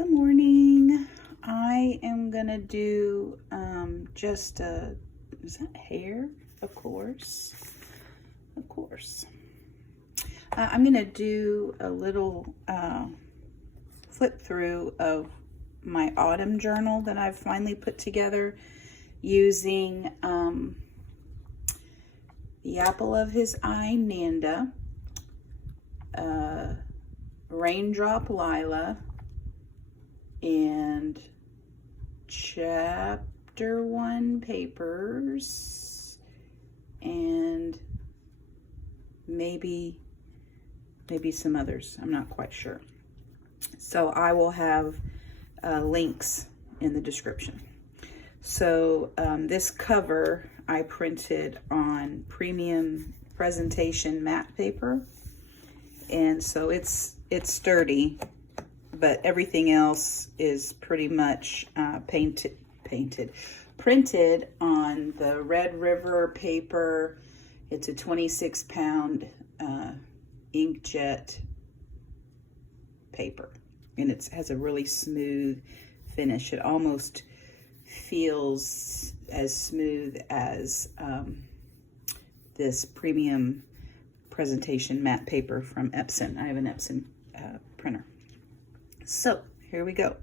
Good morning. I am gonna do just is that hair? Of course. I'm gonna do a little flip through of my autumn journal that I've finally put together using the apple of his eye, Nanda, raindrop Lila, and chapter 1 papers, and maybe some others. I'm not quite sure. So I will have links in the description. So this cover I printed on premium presentation matte paper, and so it's sturdy, but everything else is pretty much printed on the Red River paper. It's a 26-pound inkjet paper, and it has a really smooth finish. It almost feels as smooth as this premium presentation matte paper from Epson. I have an Epson printer. So here we go.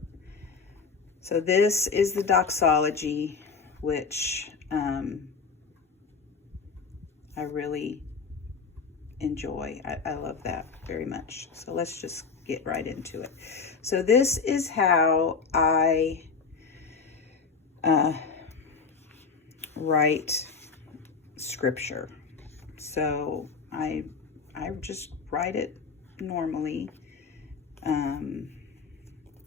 So this is the doxology, which I really enjoy. I love that very much. So let's just get right into it. So this is how I write scripture. So I just write it normally.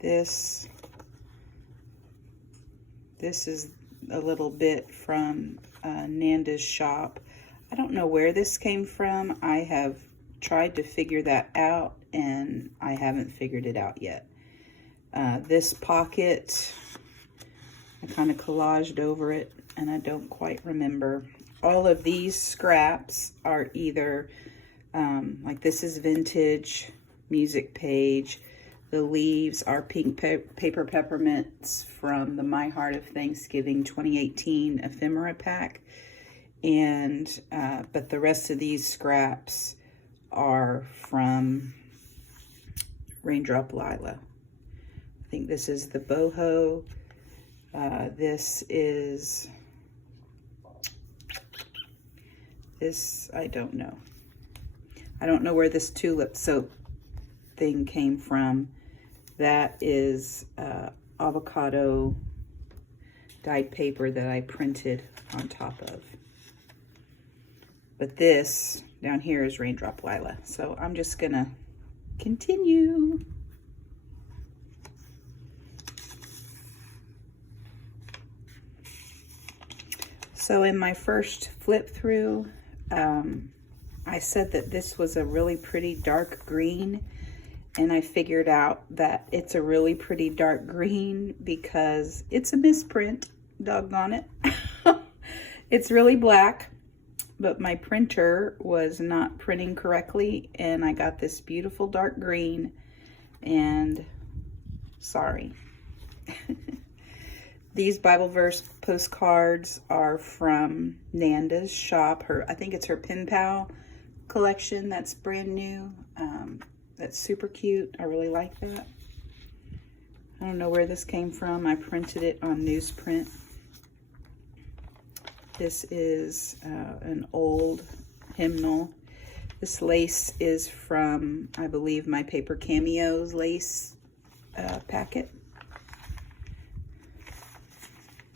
This is a little bit from Nanda's shop. I don't know where this came from. I have tried to figure that out, and I haven't figured it out yet. This pocket, I kind of collaged over it, and I don't quite remember. All of these scraps are either, like this is vintage music page. The leaves are pink paper peppermints from the My Heart of Thanksgiving 2018 ephemera pack. And, but the rest of these scraps are from Raindrop Lila. I think this is the Boho. This, I don't know. I don't know where this tulip soap thing came from. That is avocado dyed paper that I printed on top of. But this down here is Raindrop Lila. So I'm just gonna continue. So in my first flip through, I said that this was a really pretty dark green, and I figured out that it's a really pretty dark green because it's a misprint, doggone it. It's really black, but my printer was not printing correctly, and I got this beautiful dark green, and sorry. These Bible verse postcards are from Nanda's shop. I think it's her Pen Pal collection that's brand new. That's super cute. I really like that. I don't know where this came from. I printed it on newsprint. This is an old hymnal. This lace is from, I believe, my Paper Cameos lace packet.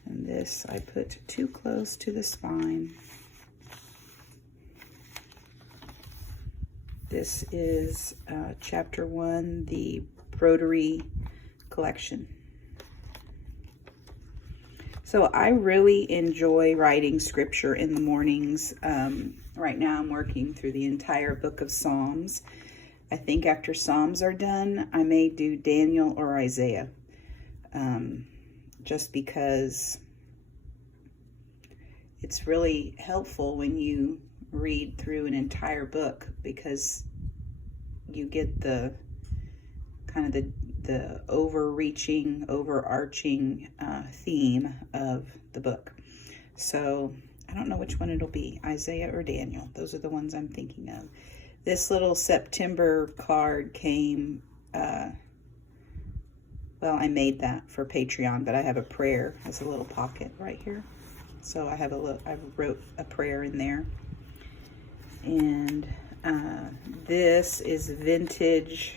And this I put too close to the spine. This is chapter 1, the broderie collection. So I really enjoy writing scripture in the mornings. Right now I'm working through the entire book of Psalms. I think after Psalms are done, I may do Daniel or Isaiah. Just because it's really helpful when you read through an entire book, because you get the kind of the overreaching, overarching theme of the book. So I don't know which one it'll be, Isaiah or Daniel. Those are the ones I'm thinking of. This little September card came, well, I made that for Patreon, but I have a prayer as a little pocket right here. So I wrote a prayer in there. And this is vintage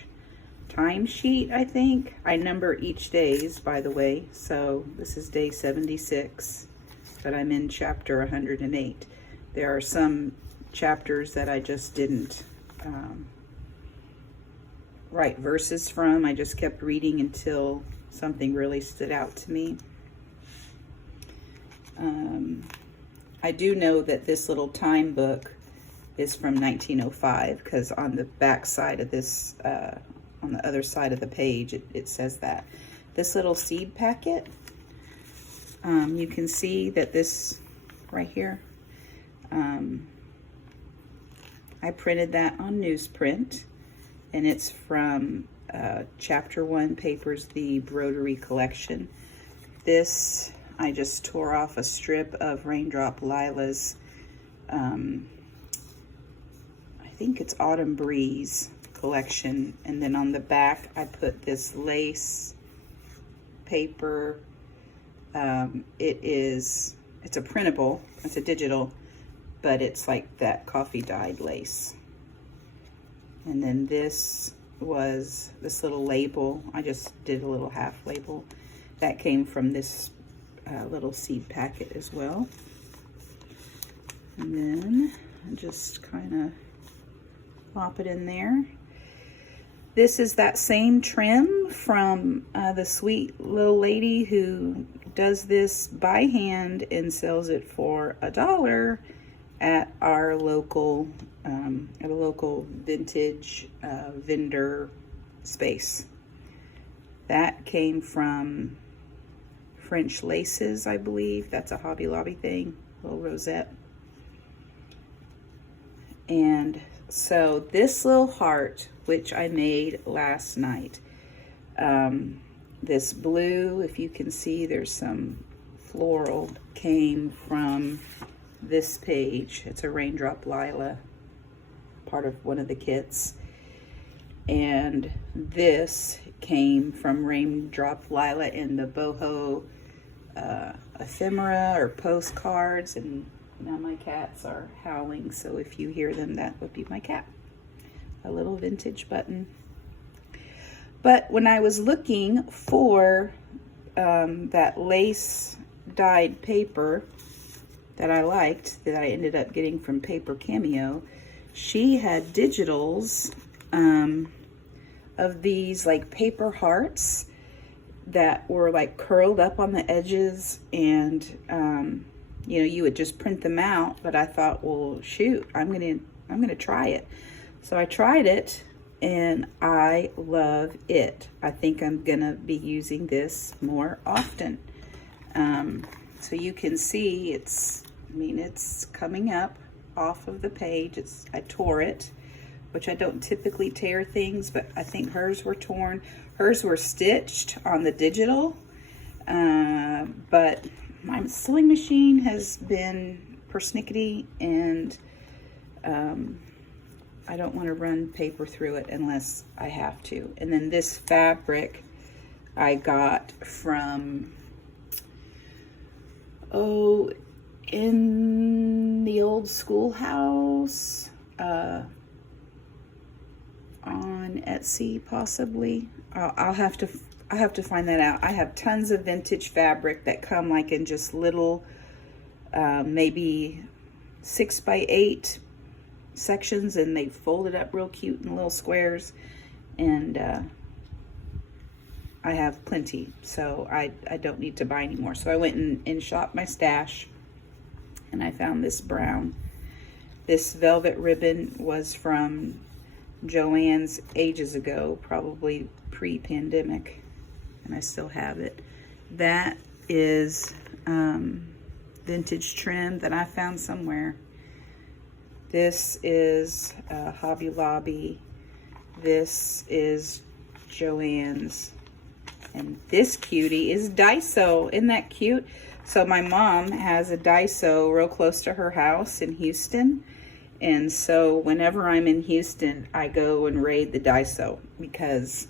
timesheet, I think. I number each days, by the way. So this is day 76, but I'm in chapter 108. There are some chapters that I just didn't write verses from. I just kept reading until something really stood out to me. I do know that this little time book is from 1905, because on the back side of this, on the other side of the page, it says that. This little seed packet, you can see that this right here, I printed that on newsprint, and it's from Chapter 1 Papers, the Broderie collection. This, I just tore off a strip of Raindrop Lila's, I think it's Autumn Breeze collection, and then on the back I put this lace paper. It's a printable, it's a digital, but it's like that coffee dyed lace. And then this was this little label. I just did a little half label that came from this little seed packet as well. And then I just kind of pop it in there. This is that same trim from the sweet little lady who does this by hand and sells it for $1 at our local, at a local vintage vendor space. That came from French Laces, I believe. That's a Hobby Lobby thing, little rosette. And so this little heart, which I made last night, this blue, if you can see, there's some floral, came from this page. It's a Raindrop Lila, part of one of the kits. And this came from Raindrop Lila in the Boho ephemera or postcards. And now my cats are howling, so if you hear them, that would be my cat. A little vintage button. But when I was looking for that lace dyed paper that I liked, that I ended up getting from Paper Cameo, she had digitals of these like paper hearts that were like curled up on the edges, and you know, you would just print them out. But I thought, well, shoot, I'm gonna try it. So I tried it, and I love it. I think I'm gonna be using this more often. So you can see it's coming up off of the page. I tore it, which I don't typically tear things, but I think hers were torn. Hers were stitched on the digital, but my sewing machine has been persnickety, and I don't want to run paper through it unless I have to. And then this fabric I got from, in the old schoolhouse, on Etsy possibly. I have to find that out. I have tons of vintage fabric that come like in just little, maybe 6x8 sections, and they fold it up real cute in little squares. And I have plenty, so I don't need to buy anymore. So I went and shopped my stash, and I found this brown. This velvet ribbon was from Joanne's ages ago, probably pre-pandemic, and I still have it. That is vintage trim that I found somewhere. This is Hobby Lobby. This is Joanne's And this cutie is Daiso. Isn't that cute? So my mom has a Daiso real close to her house in Houston. And so whenever I'm in Houston, I go and raid the Daiso because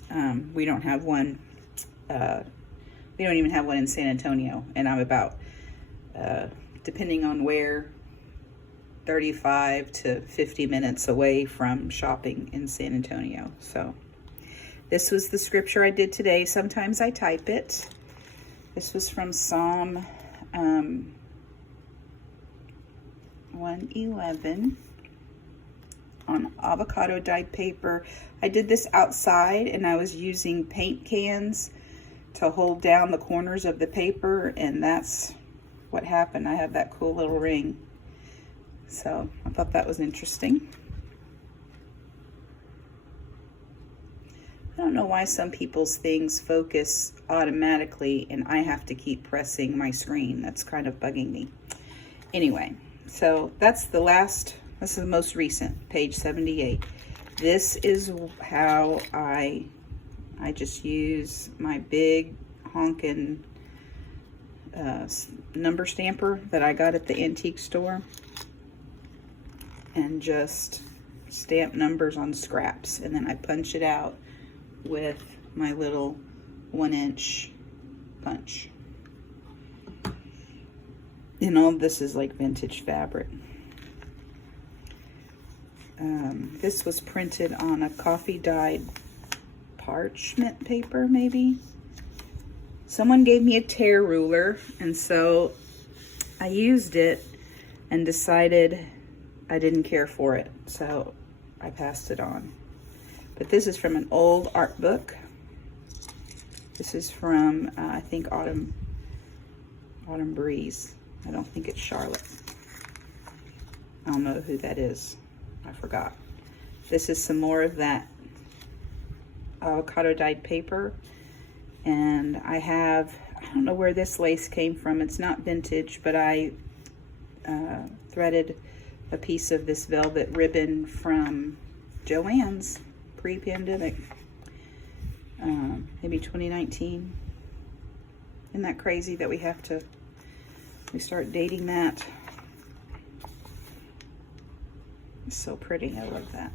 we don't have one. We don't even have one in San Antonio. And I'm about, depending on where, 35 to 50 minutes away from shopping in San Antonio. So this was the scripture I did today. Sometimes I type it. This was from Psalm 111 on avocado dyed paper. I did this outside and I was using paint cans to hold down the corners of the paper, and that's what happened. I have that cool little ring. So I thought that was interesting. I don't know why some people's things focus automatically and I have to keep pressing my screen. That's kind of bugging me. Anyway, so that's the last, this is the most recent, page 78. This is how I just use my big honkin' number stamper that I got at the antique store and just stamp numbers on scraps, and then I punch it out with my little 1-inch punch. And all this is like vintage fabric. This was printed on a coffee dyed parchment paper, maybe. Someone gave me a tear ruler, and so I used it and decided I didn't care for it, so I passed it on. But this is from an old art book. This is from, I think, Autumn Breeze. I don't think it's Charlotte. I don't know who that is. I forgot. This is some more of that avocado dyed paper. And I don't know where this lace came from. It's not vintage, but I threaded a piece of this velvet ribbon from Joanne's pre-pandemic, maybe 2019. Isn't that crazy that we start dating that? It's so pretty. I love that.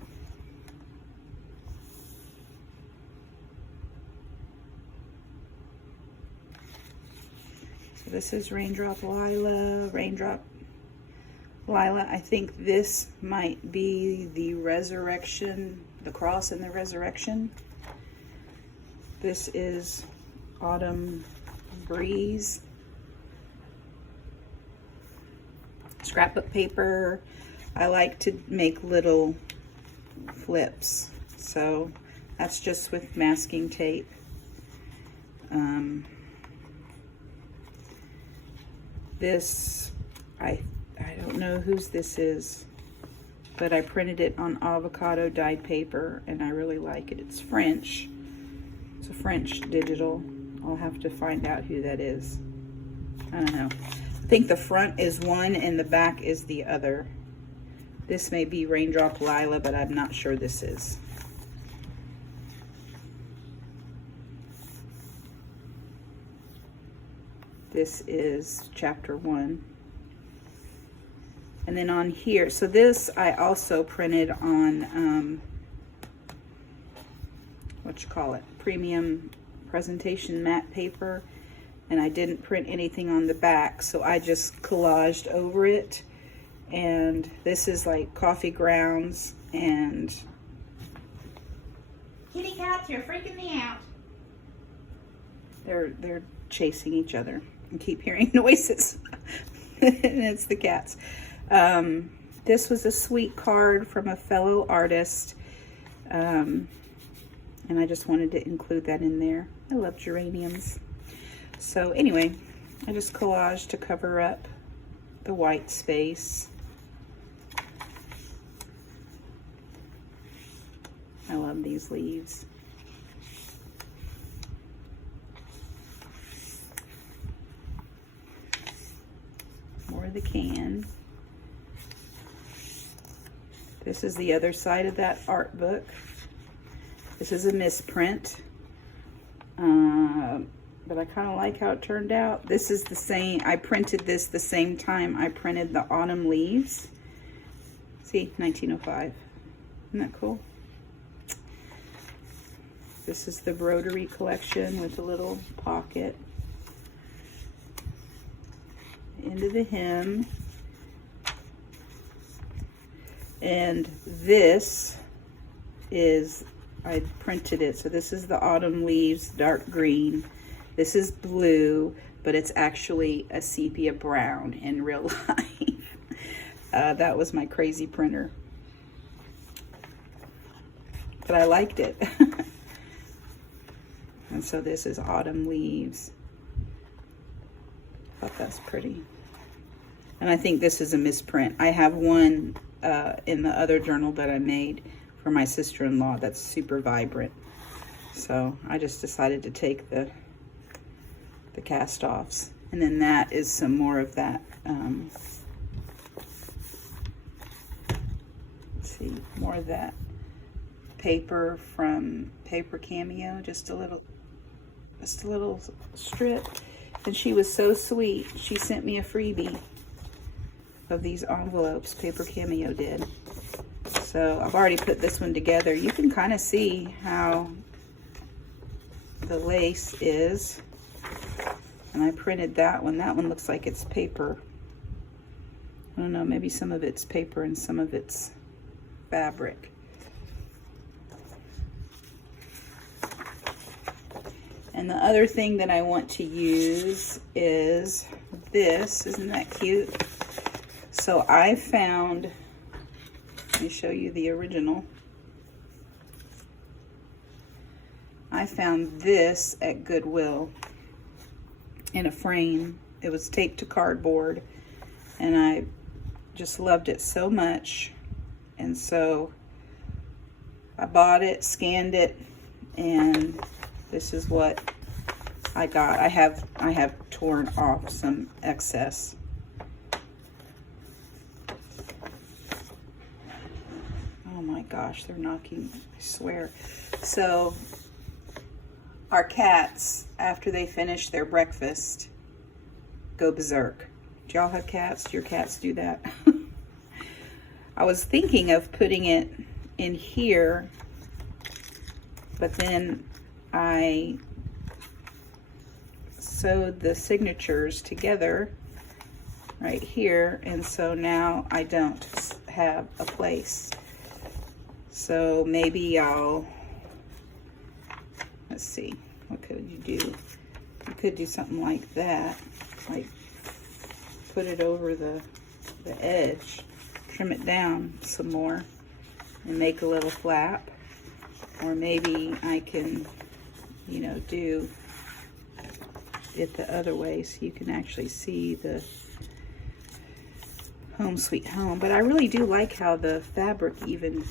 So this is Raindrop Lila, Raindrop Lila. I think this might be the resurrection, the cross and the resurrection. This is Autumn Breeze. Scrapbook paper. I like to make little flips, so that's just with masking tape. This, I don't know whose this is, but I printed it on avocado dyed paper and I really like it. It's French. It's a French digital. I'll have to find out who that is. I don't know. I think the front is one and the back is the other. This may be Raindrop Lila, but I'm not sure this is. This is chapter 1. And then on here, so this I also printed on, premium presentation matte paper. And I didn't print anything on the back, so I just collaged over it. And this is like coffee grounds and... Kitty cats, you're freaking me out. They're chasing each other. I keep hearing noises. And it's the cats. This was a sweet card from a fellow artist. And I just wanted to include that in there. I love geraniums. So anyway, I just collaged to cover up the white space. I love these leaves. More of the can. This is the other side of that art book. This is a misprint. but I kind of like how it turned out. This is the same, I printed this the same time I printed the autumn leaves. See, 1905. Isn't that cool? This is the broderie collection with a little pocket. Into the hem. And this is, I printed it, so this is the autumn leaves, dark green. This is blue, but it's actually a sepia brown in real life. That was my crazy printer. But I liked it. And so this is autumn leaves. I thought that's pretty. And I think this is a misprint. I have one in the other journal that I made for my sister-in-law that's super vibrant. So I just decided to take the cast-offs. And then that is some more of that, let's see, more of that paper from Paper Cameo, just a little strip. And she was so sweet. She sent me a freebie of these envelopes, Paper Cameo did. So I've already put this one together. You can kind of see how the lace is. And I printed that one. That one looks like it's paper. I don't know, maybe some of it's paper and some of it's fabric. And the other thing that I want to use is this. Isn't that cute? So I found, let me show you the original. I found this at Goodwill in a frame. It was taped to cardboard, and I just loved it so much. And so I bought it, scanned it, and this is what I got. I have torn off some excess. Oh my gosh, they're knocking, I swear. So our cats, after they finish their breakfast, go berserk. Do y'all have cats? Do your cats do that? I was thinking of putting it in here, but then I sewed the signatures together right here, and so now I don't have a place. So maybe I'll, let's see, what could you do? You could do something like that, like put it over the edge, trim it down some more, and make a little flap. Or maybe I can, you know, do it the other way so you can actually see the Home Sweet Home. But I really do like how the fabric even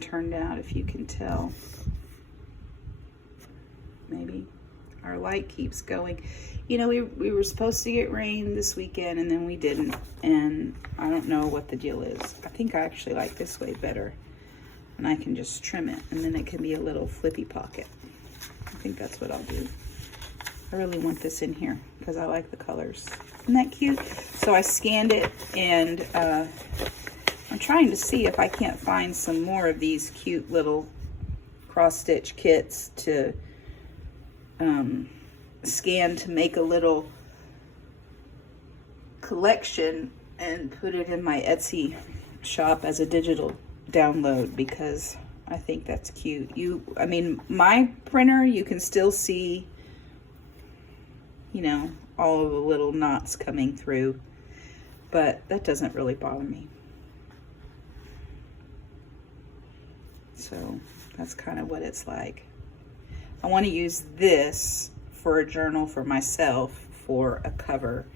turned out, if you can tell. Maybe our light keeps going. You know, we were supposed to get rain this weekend, and then we didn't, and I don't know what the deal is. I think I actually like this way better, and I can just trim it, and then it can be a little flippy pocket. I think that's what I'll do. I really want this in here because I like the colors. Isn't that cute? So I scanned it, and I'm trying to see if I can't find some more of these cute little cross-stitch kits to scan to make a little collection and put it in my Etsy shop as a digital download, because I think that's cute. I mean, my printer, you can still see, you know, all of the little knots coming through, but that doesn't really bother me. So that's kind of what it's like. I want to use this for a journal for myself for a cover.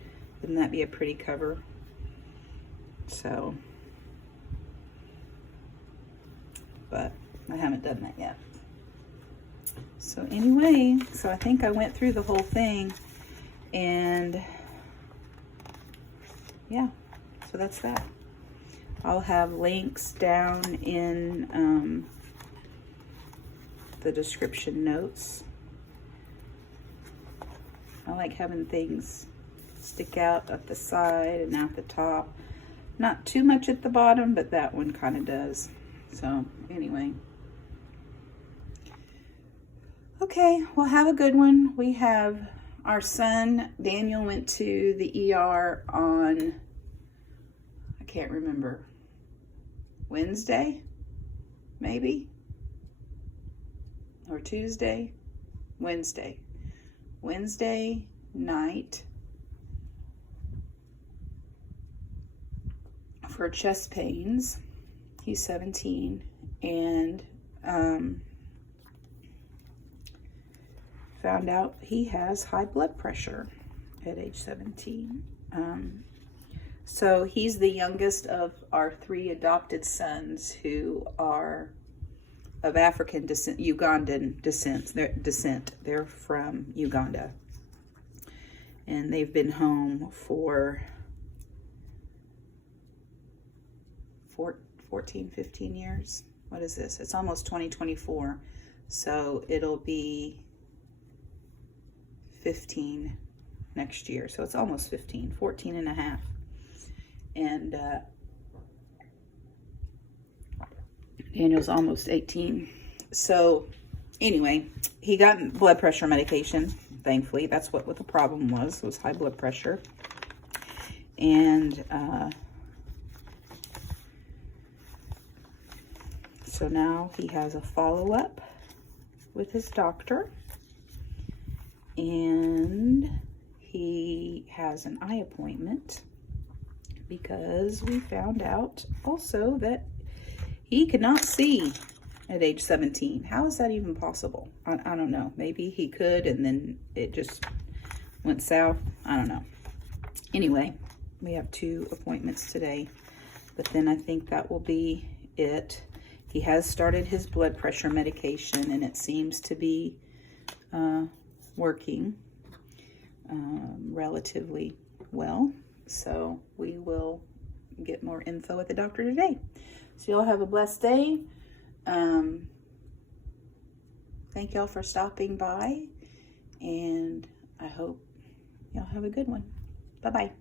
Wouldn't that be a pretty cover? So, but I haven't done that yet. So anyway, so I think I went through the whole thing, and yeah, so that's that. I'll have links down in the description notes. I like having things stick out at the side and at the top. Not too much at the bottom, but that one kind of does. So anyway. Okay, well, have a good one. We have our son, Daniel, went to the ER on, I can't remember, Wednesday, maybe? Or Tuesday? Wednesday night for chest pains. He's 17, and found out he has high blood pressure at age 17. So he's the youngest of our 3 adopted sons who are of African descent, Ugandan descent. They're from Uganda. And they've been home for 14, 15 years. What is this? It's almost 2024. So it'll be 15 next year. So it's almost 15, 14 and a half. And Daniel's almost 18. So anyway, he got blood pressure medication, thankfully. That's what the problem was high blood pressure. And so now he has a follow-up with his doctor. And he has an eye appointment because we found out also that he could not see at age 17. How is that even possible? I don't know. Maybe he could and then it just went south. I don't know. Anyway, we have 2 appointments today, but then I think that will be it. He has started his blood pressure medication and it seems to be working relatively well. So we will get more info at the doctor today. So y'all have a blessed day. Thank y'all for stopping by, and I hope y'all have a good one. Bye-bye.